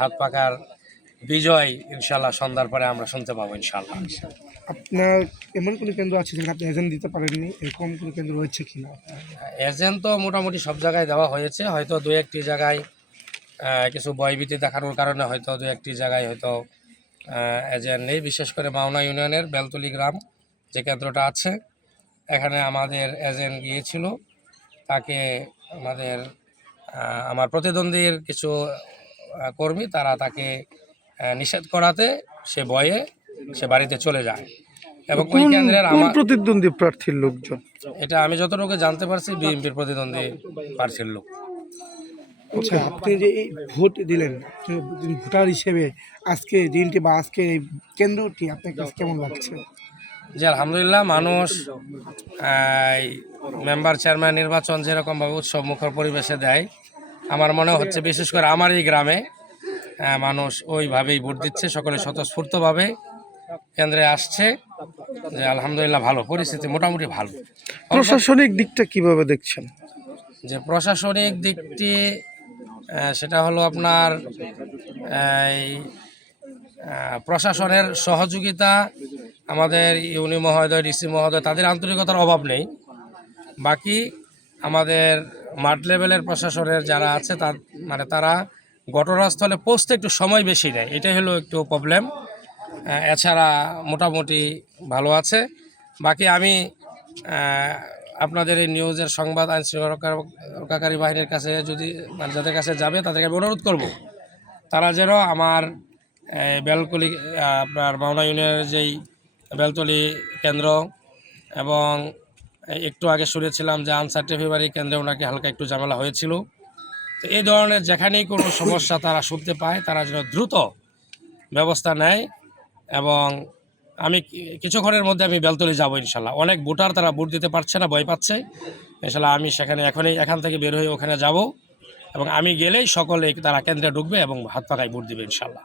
হাত পাকার বিজয় ইনশাল্লাহ সন্ধ্যার পরে আমরা শুনতে পাবো ইনশাল্লাহ। আপনার এমন কোনো কেন্দ্র আছে যেখানে আপনি এজেন্ট দিতে পারেননি, এরকম কোনো কেন্দ্র রয়েছে কিনা? এজেন্ট তো মোটামুটি সব জায়গায় দেওয়া হয়েছে, হয়তো দু একটি জায়গায় কিছু ভয়ভীতি দেখানোর কারণে হয়তো দু একটি জায়গায় হয়তো এজেন্ট নেই। বিশেষ করে মাওনা ইউনিয়নের বেলতলি গ্রাম যে কেন্দ্রটা আছে, এখানে আমাদের এজেন্ট গিয়েছিল, তাকে আমার প্রতিদ্বন্দ্বীর কিছু কর্মী তারা তাকে নিষেধ করাতে সে ভয়ে সে বাড়িতে চলে যায়। এবং ওই কেন্দ্রের আমার প্রতিদ্বন্দ্বী প্রার্থীর লোকজন, এটা আমি যতটুকু জানতে পারছি বিএনপির প্রতিদ্বন্দ্বী প্রার্থীর লোক। আচ্ছা, আপনি যে এই ভোট দিলেন ভোটার হিসেবে, আজকে দিনটি বা আজকে এই কেন্দ্রটি আপনার কাছে কেমন লাগছে? যে আলহামদুলিল্লাহ, মানুষ মেম্বার চেয়ারম্যান নির্বাচন যেরকমভাবে উৎসব মুখর পরিবেশে দেয়, আমার মনে হচ্ছে বিশেষ করে আমার এই গ্রামে মানুষ ওইভাবেই ভোট দিচ্ছে, সকলে স্বতঃস্ফূর্তভাবে কেন্দ্রে আসছে। যে আলহামদুলিল্লাহ ভালো পরিস্থিতি, মোটামুটি ভালো। প্রশাসনিক দিকটা কিভাবে দেখছেন? যে প্রশাসনিক দিকটি সেটা হলো আপনার প্রশাসনের সহযোগিতা, আমাদের ইউনি মহোদয়, ডিসি মহোদয়, তাদের আন্তরিকতার অভাব নেই। বাকি আমাদের মাঠ লেভেলের প্রশাসনের যারা আছে তারা ঘটনাস্থলে পৌঁছতে একটু সময় বেশি নেয়, এটাই হলো একটু প্রবলেম। এছাড়া মোটামুটি ভালো আছে। বাকি আমি আপনাদের এই নিউজের সংবাদ আইন শৃঙ্খলাকারী বাহিনীর কাছে যাদের কাছে যাবে তাদেরকে আমি অনুরোধ করব, তারা যেন আমার বেলতলি আপনার মাওনা ইউনিয়নের যেই বেলতলি কেন্দ্র, এবং একটু আগে শুনেছিলাম যে আনসার ফেব্রুয়ারি কেন্দ্রে ওনাকে হালকা একটু ঝামেলা হয়েছিল, তো এই ধরনের যেখানেই কোনো সমস্যা তারা শুনতে পায় তারা যেন দ্রুত ব্যবস্থা নেয়। এবং আমি কিছুক্ষণের মধ্যে আমি বেলতলি যাব ইনশাল্লাহ। অনেক ভোটার তারা ভোট দিতে পারছে না, ভয় পাচ্ছে। ইনশাল্লাহ আমি সেখানে এখান থেকে বের হয়ে ওখানে যাব, এবং আমি গেলেই সকলে তারা কেন্দ্রে ঢুকবে এবং হাত পাকায় ভোট দিবে ইনশাল্লাহ।